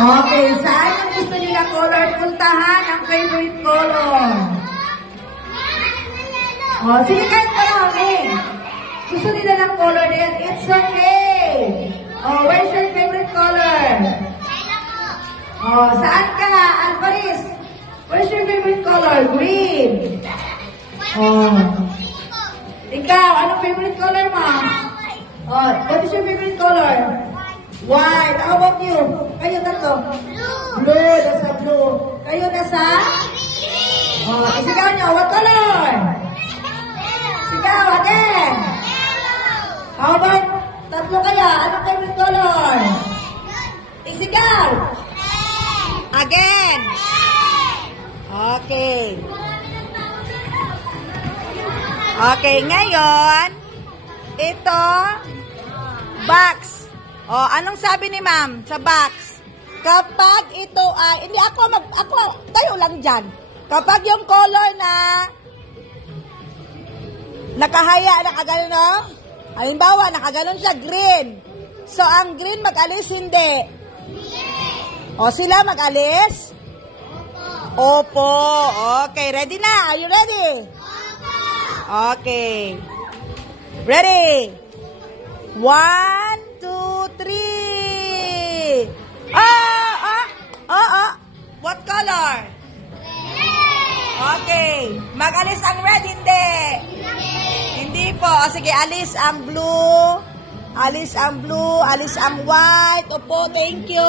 Okay, saan yung gusto nila color puntahan ang favorite color? Sige kahit marami. Gusto nila ng color na yan, it's okay. Where's your favorite color? Saan ka, Alvaris? Where's your favorite color? Green. Ikaw, anong favorite color mo? What is your favorite color? White. How about you? Kayo tatlo? Blue. Nasa blue. Kayo nasa? Isigaw nyo. What color? Sigaw. Again. How about tatlo kaya? Anong favorite color? Isigaw. Again. Okay. Okay, ngayon, ito, box. Anong sabi ni ma'am sa box? Kapag ito ay, hindi tayo lang dyan. Kapag yung color na nakahaya, nakaganon, no? Halimbawa, nakaganon siya, green. So, ang green mag-alis, hindi. Sila mag-alis? Opo. Okay, ready na? Are you ready? Okay. Ready? 1, 2, 3. What color? Okay. Mag-alis ang red, hindi. Hindi po. Sige, alis ang blue. Alis ang blue. Alis ang white. Opo, thank you.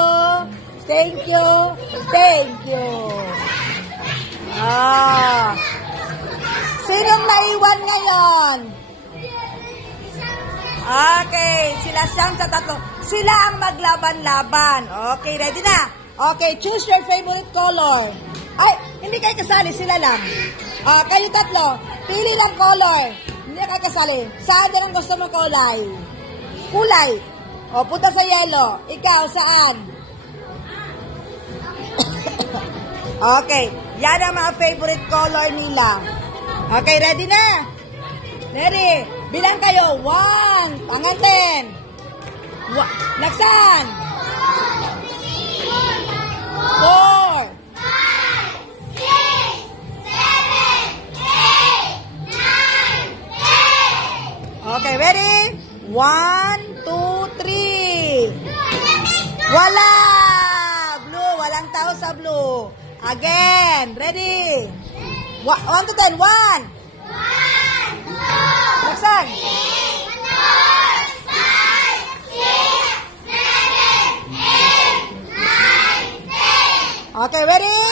Thank you. Thank you. Sinong naiwan ngayon? Okay, sila siyang sa tatlo. Sila ang maglaban-laban. Okay, ready na? Okay, choose your favorite color. Ay, hindi kayo kasali, sila lang. Kayo tatlo, pili ng color. Hindi kayo kasali. Saan din ang gusto mo kulay? Kulay. Punta sa yellow. Ikaw, saan? Okay, yan ang mga favorite color nila. Okay, ready na? Ready? Bilang kayo. 1. Pangantin. Laksan. 4. 5, 6, 7, 8, 9, 10. Okay, ready? 1, 2, 3. Wala! Blue. Walang tao sa blue. Again. Ready? 1 to 10. 1. Laksan. 3, 4, 5, 6, 7, 8, 9, 10. Okay, ready?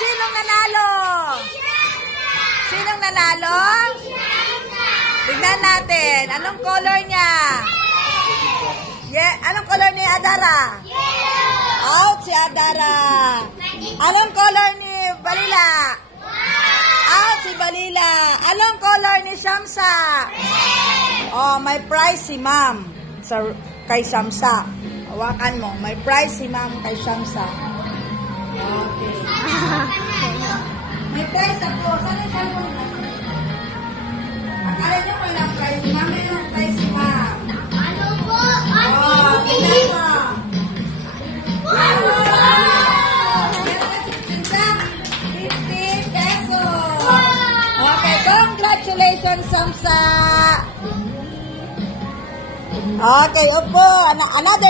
Sinong nanalo? Sinong nanalo? Tignan natin. Anong color niya? Anong color ni Adara? Out si Adara. Anong color ni Balila? Out si Balila. Anong color ni Shamsa? May prize si ma'am kay Shamsa. Hawakan mo. May prize si ma'am kay Shamsa. Okay. May prize ako. Saan yung cellphone na? Akala nyo walang prize si ma'am. Mayroong prize si ma'am. Ano po? Tingnan mo. Okay, congratulations, Samsa. Okay, upo. Another